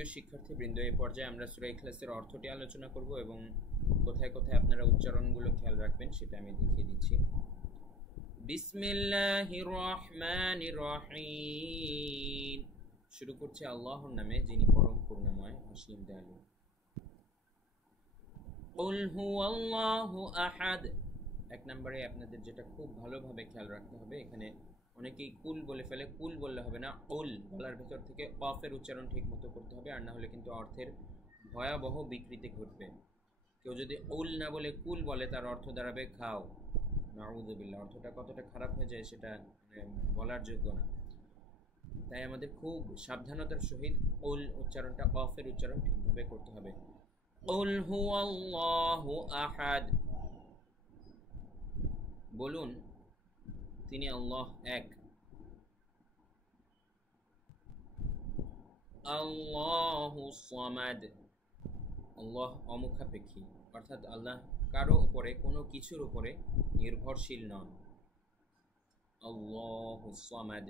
প্রিয় শিক্ষার্থীবৃন্দ, এই পর্যায়ে আমরা সূরা ইখলাসের অর্থটি আলোচনা করব এবং কোথায় কোথায় আপনারা উচ্চারণগুলো খেয়াল রাখবেন সেটা আমি দেখিয়ে দিচ্ছি। বিসমিল্লাহির রহমানির রহিম। শুরু করছি আল্লাহর নামে, যিনি পরম করুণাময় অসীম দয়ালু। কুল হুয়াল্লাহু আহাদ। এক নম্বরে আপনাদের যেটা খুব ভালোভাবে খেয়াল রাখতে হবে, এখানে অনেকেই কুল বলে ফেলে। কুল বললে হবে না, উল বলার ভেতর থেকে কফের উচ্চারণ ঠিক মতো করতে হবে, আর না হলে কিন্তু অর্থের ভয়াবহ বিকৃতি ঘটবে। কেউ যদি উল না বলে কুল বলে, তার অর্থ দাঁড়াবে খাও। নাউযুবিল্লাহ, অর্থটা কতটা খারাপ হয়ে যায় সেটা বলার যোগ্য না। তাই আমাদের খুব সাবধানতার সহিত উল উচ্চারণটা, কফের উচ্চারণ ঠিকভাবে করতে হবে। কুল হুয়াল্লাহু আহাদ, বলুন তিনি আল্লাহ এক। আল্লাহু সামাদ, আল্লাহ অমুখাপেক্ষী, অর্থাৎ আল্লাহ কারো উপরে, কোনো কিছুর উপরে নির্ভরশীল নন। আল্লাহু সামাদ,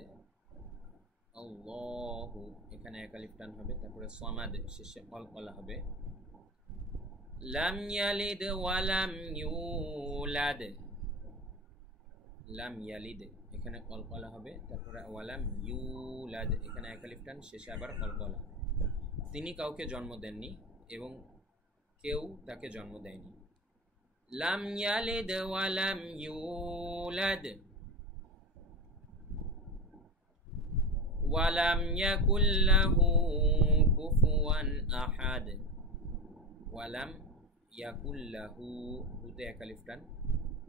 আল্লাহু এখানে এক আলিফ টান হবে, তারপরে সামাদ শেষে কলকলা হবে। লাম ইয়ালিদ ওয়া লাম ইউলাদ, লাম ইয়ালিদ এখানে কলকলা হবে, তারপরে ওয়ালাম ইউলাদ এখানে এক আলিফ টান, শেষে আবার কলকলা। তিনি কাউকে জন্ম দেননি এবং কেউ তাকে জন্ম দেয়নি। লাম ইয়ালিদ ওয়া লাম ইউলাদ ওয়া লাম ইয়াকুল লাহু কুফুয়ান আহাদ। ওয়া লাম ইয়াকুল লাহু, হুতে এক আলিফ টান,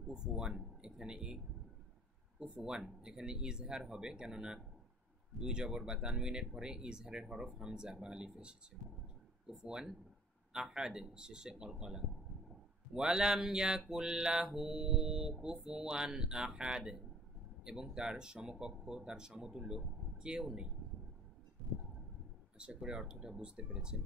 কুফুয়ান এখানে কুফুয়ান এখানে ইজহার হবে, কেননা দুই জবর বা তানউইনের পরে ইজহারের হরফ হামজা বা আলিফ এসেছে। কুফুয়ান আহাদ শেষে কলকলা। ওয়ালাম ইয়াকুল লাহু কুফুয়ান আহাদ, এবং তার সমকক্ষ, তার সমতুল্য কেউ নেই। আশা করি অর্থটা বুঝতে পেরেছেন।